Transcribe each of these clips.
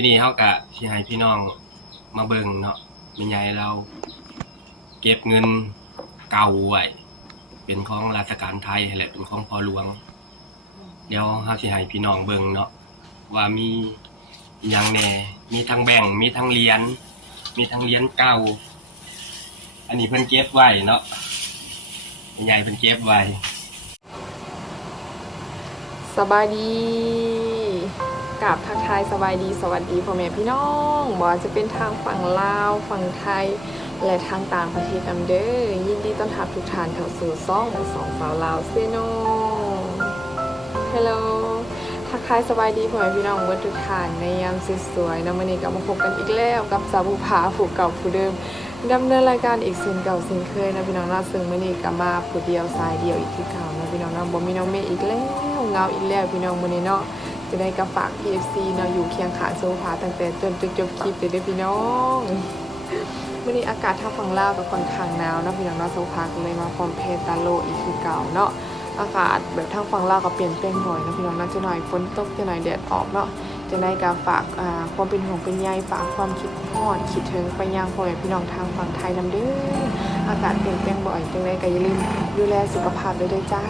ที่นี่เขากะที่ให้พี่น้องมาเบิ่งเนาะม่ใหญ่เราเก็บเงินเก่าไว้เป็นของราชการไทยแหละเป็นของพอหลวง เดี๋ยวเฮาสิให้พี่น้องเบิ่งเนาะว่ามีอิหยังแน่มีทั้งแบ่งมีทั้งเหรียญมีทั้งเหรียญเก่า อันนี้เพิ่นเก็บไว้เนาะม่ใหญ่เพิ่นเก็บไว้สบายดี กับทักทายสบายดีสวัสดีพ่อแม่พี่น้องบอจะเป็นทางฝั่งลาวฝั่งไทย และทางต่างประเทศนำเด้อยินดีต้อนรับทุกท่านเข้าสู่ซ่องสองสาวลาวเซโนฮัลโหลทักทายสบายดีพ่อแม่พี่น้องเบิดทุกท่านในยามสวยๆนะวันนี้ก็มาพบกันอีกแล้วกับสาวบุภาผู้เก่าผู้เดิมดำเนินรายการอีกเส้นเก่าเส้นเคยนะพี่น้องเนาซึ่งวันนี้ก็มาผู้เดียวสายเดียวอีกคือเก่านะพี่น้องนาะบ่มีน้องเมย์อีกแล้วเงาอีกแล้วพี่น้องวันนี้เนาะ จะได้กระฝาก PFC เนาะอยู่เคียงขาโซฟาตั้งแต่จนจนจบคลิปเลยเด้อพี่น้องวันนี้อากาศทางฝั่งลาวก็ค่อนข้างหนาวเนาะพี่น้องเนาะโซฟาก็เลยมาพร้อมเพตาโลอีกคือเก่าเนาะอากาศแบบทางฝั่งลาวก็เปลี่ยนแปลงบ่อยนะพี่น้องนาะจะหน่อยฝนตกจะหน่อยแดดออกเนาะจะได้กระฝากความเป็นห่วงเป็นใยฝากความคิดฮอดคิดถึงไปยังพ่อแม่พี่น้องทางฝั่งไทยนำเด้ออากาศเปลี่ยนแปลงบ่อยจังไดก็อย่าลืมดูแลสุขภาพด้วยด้อจ้า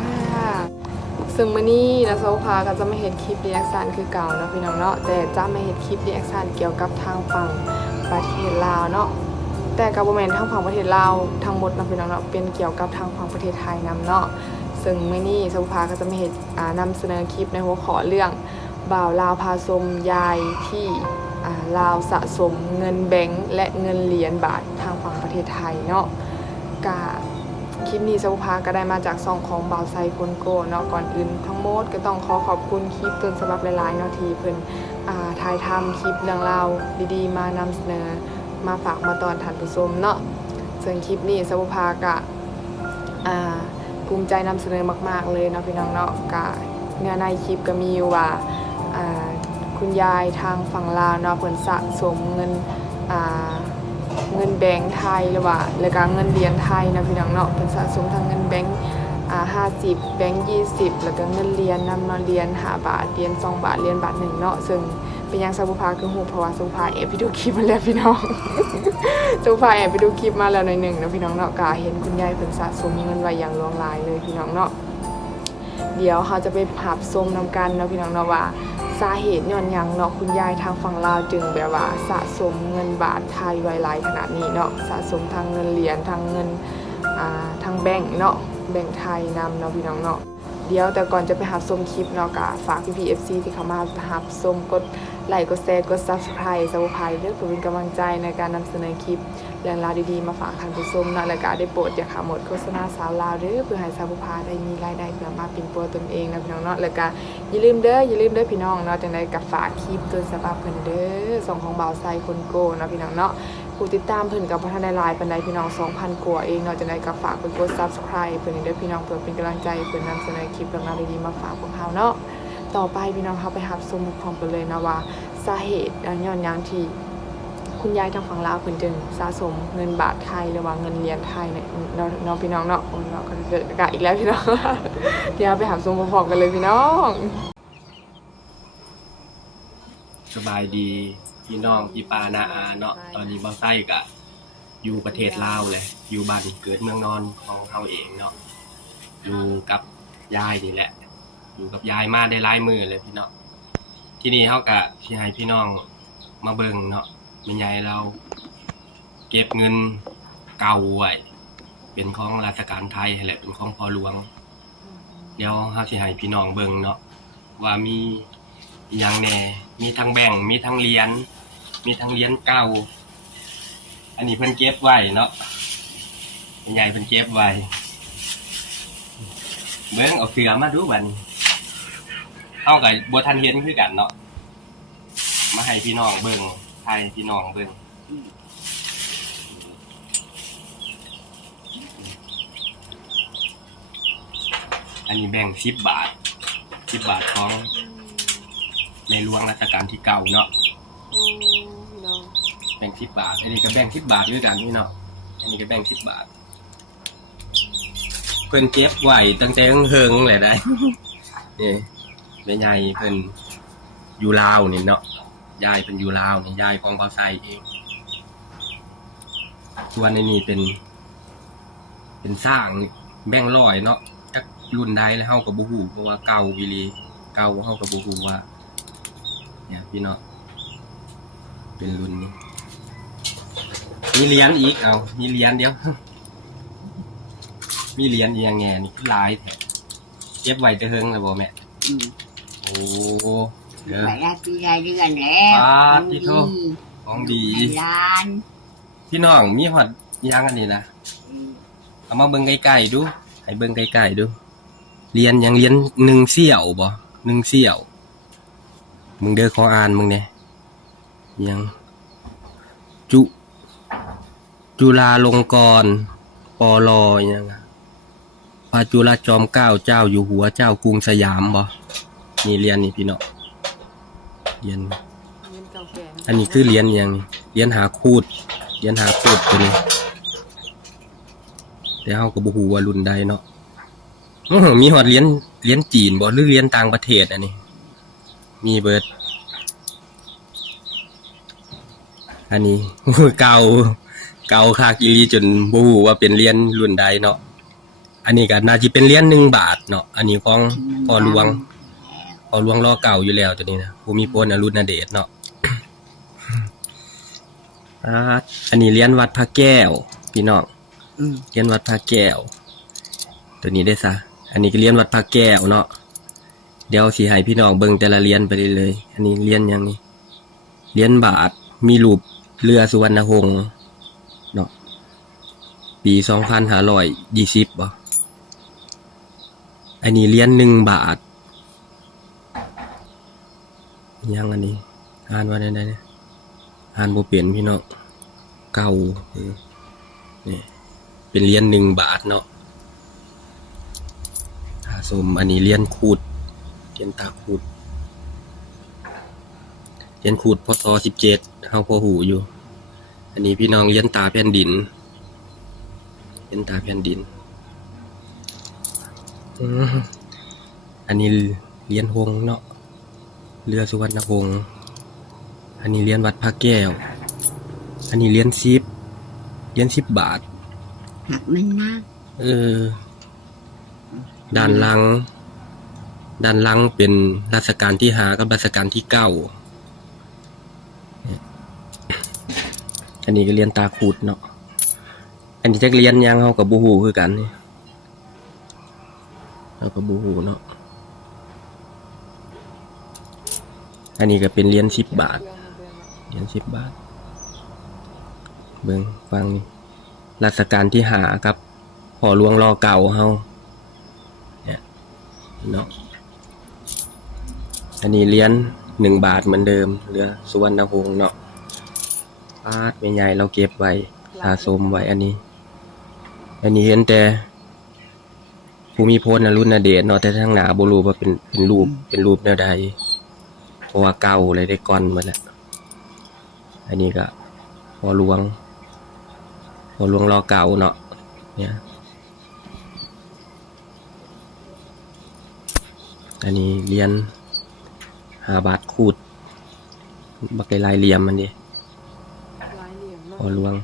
ซึ่งมื่อนี้นะโซฟาก็จะไม่เห็นคลิปรีแอคชั่นคือเก่านะพี่น้องเนาะแต่จะไม่เห็นคลิปรีแอคชั่นเกี่ยวกับทางฝั่งประเทศลาวเนาะแต่กับโมเมนทางฝั่งประเทศลาวทั้งหมดนะพี่น้องเนาะเป็นเกี่ยวกับทางฝั่งประเทศไทยนำเนาะซึ่งมื่อนี้โซฟาก็จะไม่เห็นอ่านำเสนอคลิปในหัวข้อเรื่องบ่าวลาวพาชมยายที่ลาวสะสมเงินแบงก์และเงินเหรียญบาททางฝั่งประเทศไทยเนาะกา คลิปนี้สภาก็ได้มาจากซองของบ่าวไซคนโกเนาะก่อนอื่นทั้งหมดก็ต้องขอขอบคุณคลิปต้นฉบับหลายๆเนาะที่เพิ่นอ่าถ่ายทำคลิปเรื่องราวดีๆ มานำเสนอมาฝากมาตอนท่านผู้ชมเนาะซึ่งคลิปนี้สภาก็อ่าภูมิใจนำเสนอมาก ๆ เลยเนาะพี่น้องเนาะก็เนื้อในคลิปก็มีอยู่ว่าคุณยายทางฝั่งลาวเนาะเพิ่นสะสมเงินอ่าเงิน แบงค์ไทยหรือว่าแล้วก็เงินเหรียญไทยนะพี่น้องเนาะเป็นสะสมทั้งเงินแบงค์อ่าห้าสิบแบงค์ยี่สิบแล้วก็เงินเหรียญนำมาเหรียญห้าบาทเหรียญสองบาทเหรียญบาทหนึ่งเนาะซึ่งเป็นอยังซาบุพาคือหูเพราะว่าซาบุพาแอบไปดูคลิปมาแล้วพี่น้องซาบุพาแอบไปดูคลิปมาแล้วหน่อยหนึ่งนะพี่น้องเนาะก็เห็นคุณยายเป็นสะสมเงินไว้อย่างลวงลายเลยพี่น้องเนาะเดี๋ยวเราจะไปหับส้มนำกันนะพี่น้องเนาะว่า สาเหตุย้อนยังเนาะคุณยายทางฝั่งลาวจึงแบบว่าสะสมเงินบาทไทยไว้หลายขนาดนี้เนาะสะสมทางเงินเหรียญทางเงินอ่าทางแบงก์เนาะแบงก์ไทยนำเนาะพี่น้องเนาะ เดียว แต่ก่อนจะไปหับชมคลิปเนาะก็ฝากพี่พีเอฟซีที่เขามาหับชมกดไลค์กดแชร์กดซับสไครต์ซับสไครต์เพื่อเป็นกำลังใจในการนำเสนอคลิปเรื่องราวดีๆมาฝากท่านผู้ชมเนาะและก็ได้โปรดอย่าขาหมดโฆษณาสาวลาวเด้อเพื่อให้สาวผู้พาได้มีรายได้เพื่อมาเป็นตัวตนเองนะพี่น้องเนาะแล้วก็อย่าลืมเด้ออย่าลืมเด้อพี่น้องเนาะจังไดกับฝากคลิปตัวสภาพเพิ่นเด้อส่งของเบาวไซคนโกเนาะพี่น้องเนาะ ผู้ติดตามเพิ่นกับพัฒนาลายปานใดพี่น้อง 2,000 กว่าเองเนาะจังไดกับฝากเพิ่นกด Subscribe เพิ่นด้อพี่น้องเพื่อเป็นกำลังใจเพิ่นนำเสนอคลิปเรื่องราวดีๆมาฝากพวกเราเนาะต่อไปพี่น้องเฮาไปรับชมพร้อมกันเลยนะว่าสาเหตุอันย้อนยังที่คุณยายทางฝั่งลาวเพิ่นจึงสะสมเงินบาทไทยหรือว่าเงินเหรียญไทยเนี่ยนาะเนาะพี่น้องเนาะโอ้ยเนาะก็เกิดกะอีกแล้วพี่น้องเดี๋ยวไปหาซุมพร้อมกันเลยพี่น้อง สบายดี พี่น้องพี่ปานาอาเนาะตอนนี้บ่าวไส้กะ อยู่ประเทศลาวเลย อยู่บ้านเกิดเมืองนอนของเขาเองเนาะอยู่กับยายนี่แหละ อยู่กับยายมาได้หลายมือเลยพี่น้องที่นี่เขากะที่ให้พี่น้องมาเบิ่งเนาะแม่ยายเราเก็บเงินเก่าไว้เป็นของราชการไทยแหละเป็นของพ่อหลวง เดี๋ยวเขาสิให้พี่น้องเบิ่งเนาะว่ามีอิหยังแหน่มีทั้งแบ่งค์มีทั้งเหรียญ มีทั้งเหรียญเก่า อันนี้เพิ่นเก็บไว้เนาะใหญ่เพิ่นเก็บไว้ เบิ่งเอาเสือมาดูบันเอากับบัวทันเห็นคือกันเนาะ มาให้พี่น้องเบิ่งให้พี่น้องเบิ่งอันนี้แบ่งสิบบาทสิบบาทของในหลวงรัชกาลที่เก้าเนาะ แบ่งสิบบาท อันนี้ก็แบ่งสิบบาทด้วยกันนี่เนาะ อันนี้ก็แบ่งสิบบาท เพิ่นเก็บไว้ตั้งแต่ยังเฮิงๆเลยได้ นี่แม่ใหญ่เพิ่นอยู่ลาวนี่เนาะ ยายเป็นอยู่ลาวนี่ยายของเบาไซเอง ส่วนในนี่เป็น เป็นสร้างแบ่งค์ร้อยเนาะจักรุ่นใดแล้วเฮากับบูฮูเพราะว่าเก่าวิลีเก่าเฮากับบูฮูว่า เนี่ยพี่เนาะ เป็นรุ่นนี้มีเหรียญอีกเอา มีเหรียญเดียว มีเหรียญอีกอย่างแง่นี่คือหลายแท้เก็บไว้จะเฮิงแล้วบ่แม่ อืมโอ้เด้อ ไปได้ปีได้เดือนแล้วปาดของที่ดีโทษ ของดีในร้านพี่น้องมีฮอดอีหยังอันนี้นะอืมเอามาเบิ่งใกล้ๆดูให้เบิ่งใกล้ๆดูเรียนหยังเรียนหนึ่งเสี่ยวบ่หนึ่งเสี่ยว มึงเด้อขออ่านมึงเนี่ย ยัง จุ จุฬาลงกรณ์ปอลอยังพระจุลจอมเกล้าเจ้าอยู่หัวเจ้ากรุงสยามบ่นี่เรียนนี่พี่น้องเรียน อันนี้คือเรียนยังเรียนหาคูดเรียนหาคูดตัวนี้แต่เฮาก็บ่ฮู้ว่ารุ่นใดเนาะมีฮอดเรียนเรียนจีนบ่หรือเรียนต่างประเทศอันนี้ มีเบิด อันนี้เก่าเก่าคากอีหลีจนบ่ฮู้ว่าเป็นเรียนรุ่นใดเนาะอันนี้ก็น่าสิเป็นเหรียญ1บาทเนาะอันนี้ของพ่อหลวงพอหลวงรอเก่าอยู่แล้วตัวนี้นะภูมิพลอรุณเดชเนาะอ่าอันนี้เรียนวัดพระแก้ว พี่น้องอืมเรียนวัดพระแก้ว ตัวนี้ได้ซะอันนี้ก็เรียนวัดพระแก้วเนาะเดี๋ยวสิให้พี่น้องเบิ่งแต่ละเรียนไปเลยเลย อันนี้เรียนหยังนี่เรียนบาทมีรูป เรือสุวรรณหงษ์เนาะปีสองพันห้าร้อยยี่สิบบ่อันนี้เรียนหนึ่งบาท ยังอันนี้อ่านว่าได้ได้เนี่ยอ่านบ่เปลี่ยนพี่เน้องเก่าเนี่ยเป็นเหรียญหนึ่งบาทเนาะสมอันนี้เหรียญขูดเหรียญตาขูด เหรียญขูดพศสิบเจ็ดเฮาพอหูอยู่ อันนี้พี่น้องเหรียญตาแผ่นดินเหรียญตาแผ่นดินอืมอันนี้เหรียญหงส์เนาะ เรือสุวรรณพงศ์อันนี้เหรียญวัดพระแก้ว อันนี้เหรียญสิบเหรียญสิบบาท หักมันนะเออ ด้านหลัง ด้านหลังเป็นรัชกาลที่ห้ากับรัชกาลที่เก้าเนี่ย อันนี้ก็เรียนตาขูดเนาะ อันนี้จักเรียนยังเขากับบูฮูคือกันนี่เรากับบูฮูเนาะ อันนี้ก็เป็นเรียญสิบบาท เรียญสิบบาท เบิ่งฟังนี่รัชกาลที่หาครับพอหลวงรอเก่าเฮาเนี่ยเนาะ อันนี้เรียญหนึ่งบาทเหมือนเดิม เรือสุวรรณหงษ์เนาะ ปาดไม่ใหญ่เราเก็บไว้สะสมไว้อันนี้ อันนี้เห็นแต่ภูมิพลอรุณเดชเนาะแต่ทางหนาบ่รู้ว่าเป็นเป็นรูปเป็นรูปแนวใดเพราะว่าเก่าเลยได้ก้อนหมาแล้วอันนี้ก็พอหลวงพอหลวงรอเก่าเนาะเนี่ยอันนี้เรียนหาบาทคูดบักไลายเหลี่ยมมันดิลายเหลี่ยม พอหลวง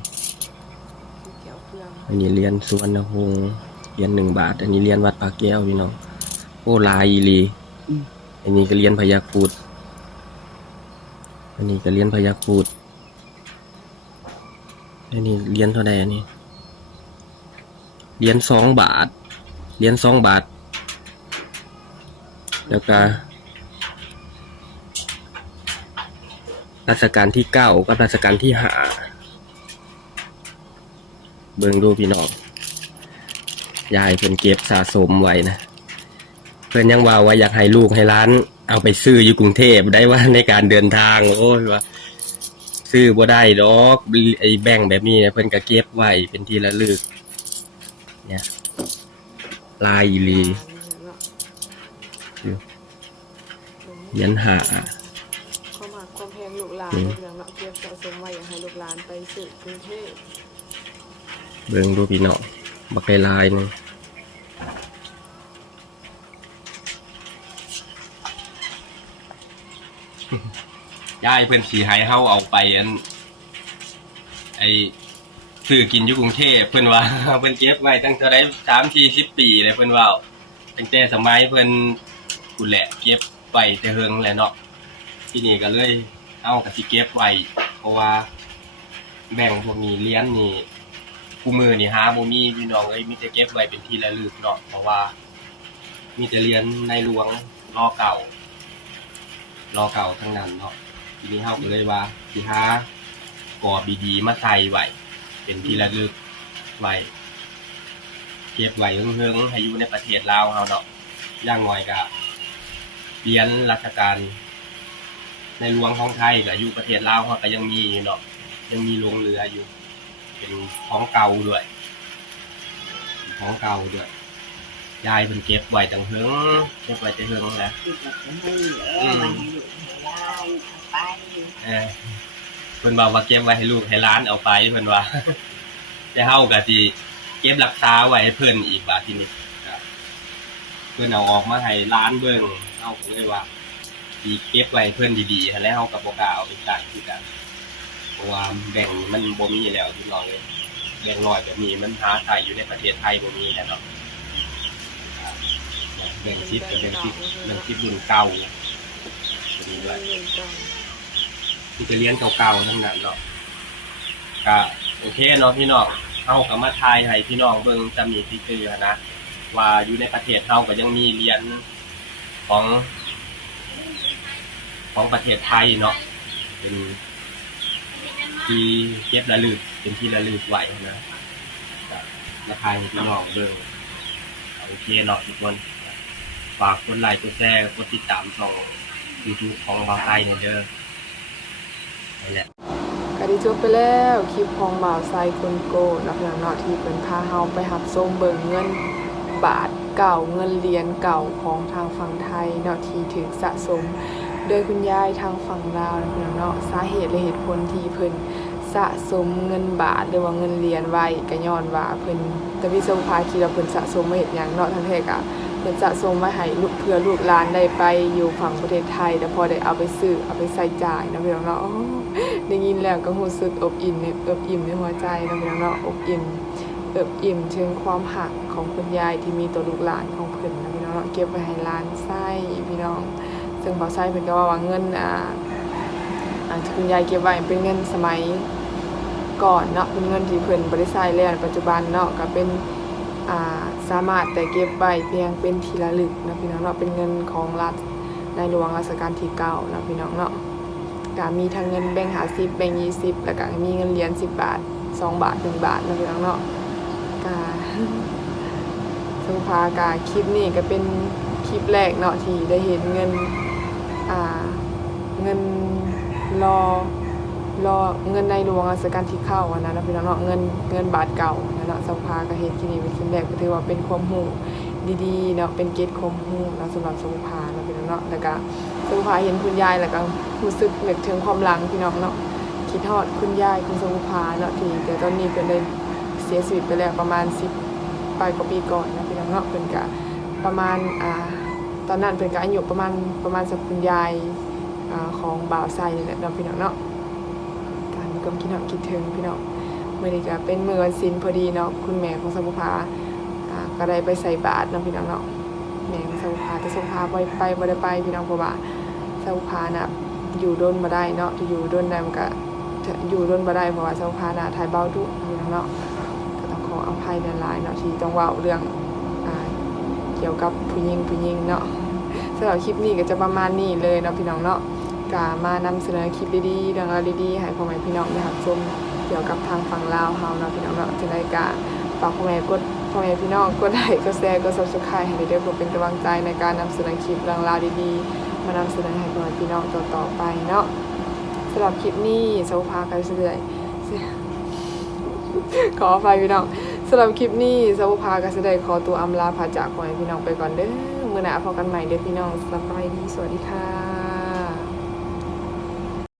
เกี่ยวเครื่องอันนี้เรียนสุวรรณหงษ์เรียนหนึ่งบาท อันนี้เรียนวัดปากแก้วพี่น้องโอ้ลายอีหลีอันนี้ก็เรียนพยาคูดอันนี้ก็เรียนพยาคูดอันนี้เรียนเท่าใดอันนี้เรียนสองบาทเรียนสองบาท แล้วก็รัชกาลที่เก้ากับรัชกาลที่ห้า เบิ่งดูพี่น้องยายเพิ่นเก็บสะสมไว้นะ เพิ่นยังว่าว่าอยากให้ลูกให้ร้าน เอาไปซื้ออยู่กรุงเทพได้ว่าในการเดินทาง โอ้ยว่าซื้อบ่ได้ดอกไอ้แบ่งค์แบบนี้เพิ่นก็เก็บไว้เป็นที่ระลึก เนี่ย ลายลีเหรียญหาเขามาความแพงลูกหลานอืมเรื่องเนาะเก็บสะสมไว้อยากให้ลูกหลานไปสู่กรุงเทพ เบิ่งดูพี่น้องบักไก่ลายนึงยายเพิ่อนสีให้เฮาเอาไปอันไอซื้อกินอยู่กรุงเทพเพิ่อนว่า เพิ่อนเก็บไว้ตั้งแต่ได้สามสี่สิบปีเลยเพิ่อนว่าตั้งแต่สมัยเพิ่อนกุแหละเก็บไว้แต่เฮิงแหละเนาะที่นี่ก็เลย เอากะสิเก็บไว้เพราะว่าแบ่งพวกนี้เลี้ยนนี่ คู่มือนี่หาบ่มีพี่น้องเอ้ยมีแต่เก็บไว้เป็นที่ระลึกเนาะเพราะว่า มีแต่เลี้ยนในหลวงรอเก่ารอเก่าทั้งนั้นเนาะทีนี้เฮาก็เลยว่าสิหากอบดีๆมาใส่ไว้เป็นที่ระลึกไว้เก็บไว้เฮิงๆให้อยู่ในประเทศลาวเฮาเนาะอย่างน้อยก็เรียนราชการ ในหลวงของไทยก็อยู่ประเทศลาวเฮาก็ยังมีอยู่เนาะยังมีโรงเรืออยู่ เป็นของเก่าด้วย ของเก่าด้วย ยายเพิ่นเก็บไว้ตั้งเฮิงเก็บไว้แต่เฮิงแหละที่จะให้แล้วมันให้ลูกให้หลานเอาไปเออเพิ่นบอกว่าเก็บไว้ให้ลูกให้หล้านเอาไปเพิ่นว่าแต่เฮาก็สิเก็บรักษาไว้ให้เพิ่นอีกบาดทีนี้ครับเพิ่นเอาออกมาให้หล้านเบิ่งเฮาก็เลยว่าสิเก็บไว้ให้เพิ่นดีๆหั้นแหล้วเฮาก็บ่กล้าเอาไปใช้คือกัน เพราะว่าแบ่งมันบ่มีแล้วพี่น้องเอ้ยแบ่งน้อยแบบนี้มันหาใช้อยู่ในประเทศไทยบ่มีแล้วเนาะแบ่งชิปกับแบ่งชิปแบ่งชิปรุ่นเก่าตัวนี้ด้วยที่จะเลี้ยงเก่าๆทั้งนั้นเนาะก็โอเคเนาะพี่น้องเฮาก็มาทายให้พี่น้องเบิ่งจะมีที่คือนะว่าอยู่ในประเทศเฮาก็ยังมีเรียญของ ของประเทศไทยเนาะเป็น ที่เก็บระลึกเป็นที่ระลึกไว้นะก็มายพี่น้องเบิ่งโอเคเนาะทุกคน ฝากกดไลค์กดแชร์กดติดตามช่อง YouTube ของบางไทยเนี่ยเด้อนั่แหละก็ได้จบไปแล้วคลิปของบ่าวไซคนโกเนาะพี่น้องเนาะที่เพิ่นพาเฮาไปหับส้มเบิ่งเงินบาทเก่าเงินเหรียญเก่าของทางฝั่งไทยเนาะที่ถึงสะสม โดยคุณยายทางฝั่งลาวนะพี่น้องเนาะสาเหตุและเหตุผลที่เพิ่น สะสมเงินบาทหรือว่าเงินเหรียญไว้ก็ย้อนว่าเพิ่นตะวิสมภาคิดว่าเพิ่นสะสมมาเฮ็ดหยังเนาะทั้งแท้ก็เพิ่นสะสมไว้ให้ลูกเพื่อลูกหลานได้ไปอยู่ฝั่งประเทศไทยแต่พอได้เอาไปซื้อเอาไปใส่จ่ายนะพี่น้องเนาะได้ยินแล้วก็รู้สึกอบอิ่มในอบอิ่มในหัวใจนะพี่น้องเนาะอบอิ่มเอิบอิ่มถึงความหักของคุณยายที่มีต่อลูกหลานของเพิ่นนะพี่น้องเนาะเก็บไว้ให้หลานไส้พี่น้อง ซึ่งบ่าวไส้เพิ่นก็ว่าว่าเงินอ่าอ่าที่คุณยายเก็บไว้เป็นเงินสมัย ก่อนเนาะเป็นเงินที่เพิ่นบ่ได้ใช้แล้วปัจจุบันเนาะก็เป็นอ่าสามารถแต่เก็บไว้เพียงเป็นที่ระลึกนะพี่น้องเนาะเป็นเงินของรัฐในหลวงรัชกาลที่เก้านะพี่น้องเนาะก็มีทั้งเงินแบ่งหาสิบแบ่งยี่สิบแล้วก็มีเงินเหรียญสิบบาทสองบาทหนึ่งบาทนะพี่น้องเนาะกาสุภากาคลิปนี้ก็เป็นคลิปแรกเนาะที่ได้เห็นเงินอ่าเงินรอ รอเงินในหลวงรัชกาลที่เข้าอะนะนะพี่น้องเนาะเงินเงินบาทเก่านะเนาะสุภาก็เห็นคลิปนี้เป็นคลิปแรกก็ถือว่าเป็นความรู้ดีๆเนาะเป็นเกตความรู้เนาะสำหรับสุภาเนาะพี่น้องเนาะแล้วก็สุภาเห็นคุณยายแล้วก็รู้สึกนึกถึงความหลังพี่น้องเนาะคิดทอดคุณยายคุณสุภาเนาะที่แต่ตอนนี้เป็นได้เสียชีวิตไปแล้วประมาณ10ปลายกว่าปีก่อนนะพี่น้องเนาะเป็นกะประมาณอ่าตอนนั้นเป็นกะอายุประมาณประมาณสักคุณยายอ่าของบ่าวไซนี่แหละเนาะพี่น้องเนาะ การมีความคิดฮอดคิดถึงพี่น้องมื่อนี้ก็เป็นมือวันศีลพอดีเนาะคุณแม่ของสุภาก็ได้ไปใส่บาตรเนาะพี่น้องเนาะแม่ของสาวพาแต่สาวพาไปไปบ่ได้ไปพี่น้องเพราะว่าสาวพาน่ะอยู่ด้นบ่ได้เนาะที่อยู่ด้นได้มันก็จะอยู่ด้นบ่ได้เพราะว่าสาวพาน่ะถ่ายเบาดุพี่น้องเนาะก็ต้องขออภัยในหลายเนาะที่ต้องเว้าเรื่องเกี่ยวกับผู้หญิงผู้หญิงเนาะสำหรับคลิปนี้ก็จะประมาณนี้เลยเนาะพี่น้องเนาะ ก็มานำเสนอคลิปดีๆเรื่องราดีๆให้พ่อแม่พี่น้องได้รับชมเกี่ยวกับทางฝั่งลาวเฮาเนาะพี่น้องเนาะจะได้กะฝากพ่อแม่กดพ่อแม่พี่น้องกดไลค์กดแชร์กด subscribe ให้ได้เด้อเพื่อเป็นกำลังใจในการนำเสนอคลิปเรื่องราวดีๆ มานำเสนอให้พ่อแม่พี่น้องต่อๆไปเนาะสำหรับคลิปนี้สาวพากันเรื่อยขออภัยพี่น้องสำหรับคลิปนี้สาวพากันเรื่อยๆขอตัวอำลาพาจากพ่อแม่พี่น้องไปก่อนเด้อเมื้อหน้าพบกันใหม่เด้อพี่น้องสบายดีสวัสดีค่ะ